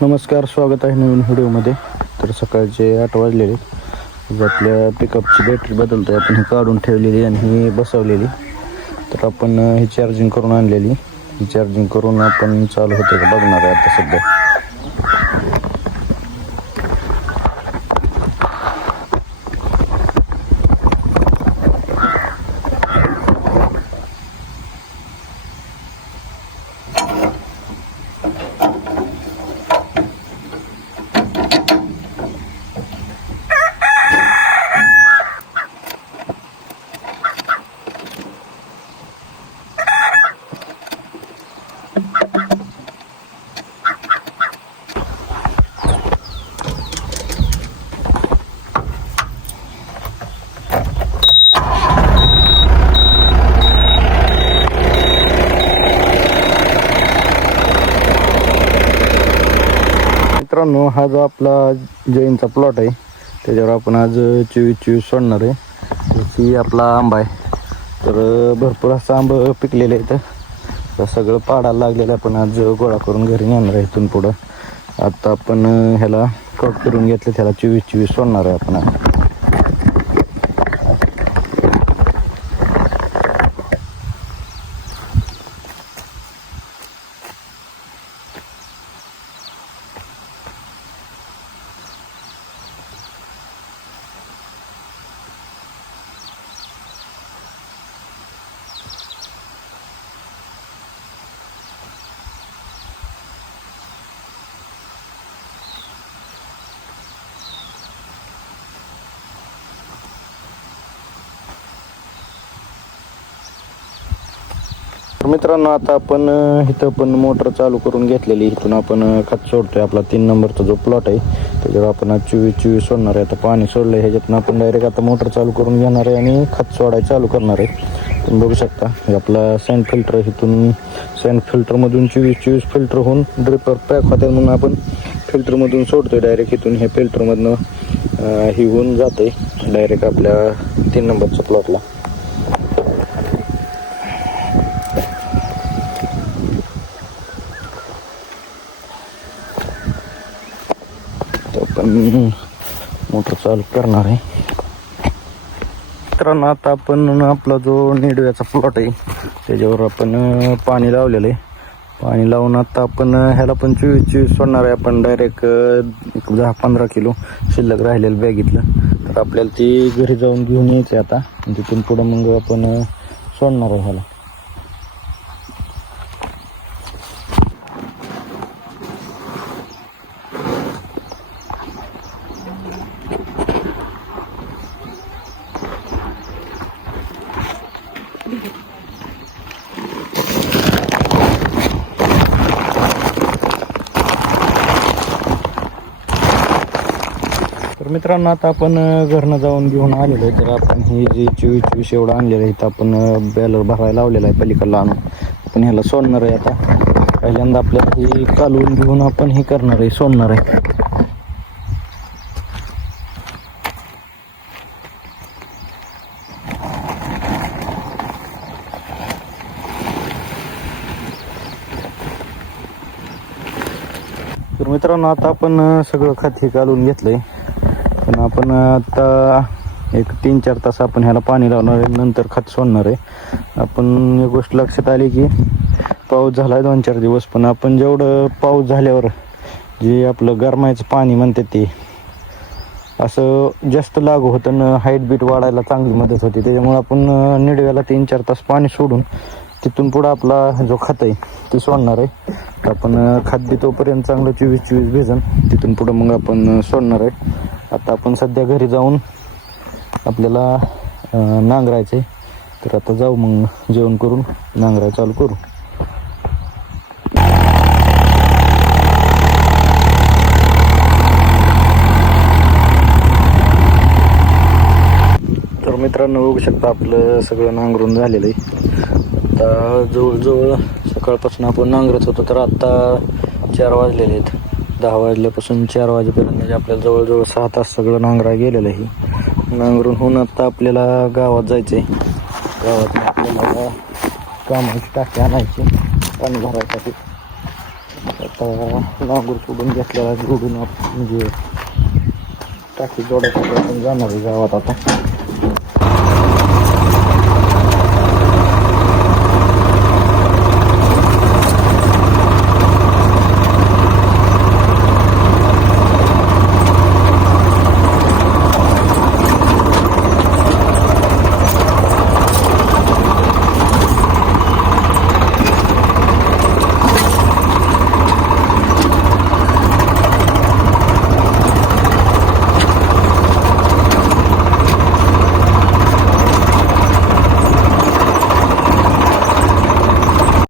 नमस्कार, स्वागत आहे नवीन व्हिडिओमध्ये. तर सकाळचे 8 वाजलेले. आपल्या पिकअपची बॅटरी बदलतो आपण ही काढून ठेवलेली आणि ही बसवलेली. तर आपण ही चार्जिंग करून आणलेली. ही चार्जिंग करून आपण चालू होते का बघणार आहे आता सध्या. मित्रांनो, हा जो आपला जैनचा प्लॉट आहे त्याच्यावर आपण आज 24 सोडणार आहे. त्याची आपला आंबा आहे. तर भरपूर असं आंब पिकलेलं आहे. तर सगळं पाडायला लागलेलं आपण आज गोळा करून घरी नेणार आहे. इथून पुढं आता आपण ह्याला कट करून घेतलं, त्याला 24 सोडणार आहे आपण. मित्रांनो, आता आपण इथं पण मोटर चालू करून घेतलेली. इथून आपण खत सोडतोय. आपला 3 नंबरचा जो प्लॉट आहे त्याच्यावर आपण आज 24 सोडणार आहे. आता पाणी सोडलंय ह्याच्यातून आपण डायरेक्ट आता मोटर चालू करून घेणार आहे आणि खत सोडायला चालू करणार आहे. तुम्ही बघू शकता आपला सँड फिल्टर, इथून सँड फिल्टरमधून 24 फिल्टर होऊन ड्रिपर पॅक होत्या म्हणून आपण फिल्टरमधून सोडतोय डायरेक्ट. इथून हे फिल्टरमधनं ही होऊन जाते डायरेक्ट आपल्या 3 नंबरच्या प्लॉटला. मोटर चालू करणार आहे. मित्रांनो, आता आपण आपला जो निडव्याचा प्लॉट आहे त्याच्यावर आपण पाणी लावलेलं आहे. पाणी लावून आता आपण ह्याला पण 24 सोडणार आहे. आपण डायरेक्ट 10-15 किलो शिल्लक राहिलेलं बॅगीतलं. तर आपल्याला ती घरी जाऊन घेऊन यायचं आहे आता. तिथून पुढं मग आपण सोडणार आहे ह्याला. तर मित्रांनो, आता आपण घरनं जाऊन घेऊन आलेलो आहे. तर आपण ही जी 24 एवढं आणलेलं आहे, तर आपण बॅलर भरायला लावलेलं आहे पलीकडला आणून. आपण ह्याला सोडणार आहे. आता पहिल्यांदा आपल्याला ही कालवून घेऊन आपण हे करणार आहे, सोडणार आहे. तर मित्रांनो, आता आपण सगळं खत हे काढून घेतलंय. पण आपण आता एक 3-4 तास आपण ह्याला पाणी लावणार आहे, नंतर खत सोडणार आहे. आपण एक गोष्ट लक्षात आली की पाऊस झाला आहे 2-4 दिवस, पण आपण जेवढं पाऊस झाल्यावर जे आपलं गरमायचं पाणी म्हणते ते असं जास्त लागू होतं ना, हाईट बीट वाढायला चांगली मदत होती. त्याच्यामुळे आपण निडव्याला 3-4 तास पाणी सोडून तिथून पुढं आपला जो खत आहे ते सोडणार आहे. तर आपण खत बी तोपर्यंत चांगलं 24 भिजन, तिथून पुढं मग आपण सोडणार आहे. आता आपण सध्या घरी जाऊन आपल्याला नांगरायचं आहे. तर आता जाऊ, मग जेवण करून नांगराय चालू करू. तर मित्रांनो, बघू शकता आपलं सगळं नांगरून झालेलं आहे. आता जवळजवळ सकाळपासून आपण नांगरत होतो. तर आत्ता 4 वाजलेले आहेत. 10 वाजल्यापासून 4 वाजेपर्यंत म्हणजे आपल्याला जवळजवळ 6 तास सगळं नांगरा गेलेलं आहे. नांगरून होऊन आता आपल्याला गावात जायचं आहे. गावात आपल्याला कामाची टाकी आणायची पाणी भरायसाठी. आता नांगूर सोडून घेतलेला जोडून म्हणजे टाकी जोडायसाठी आपण जाणार आहे गावात आता.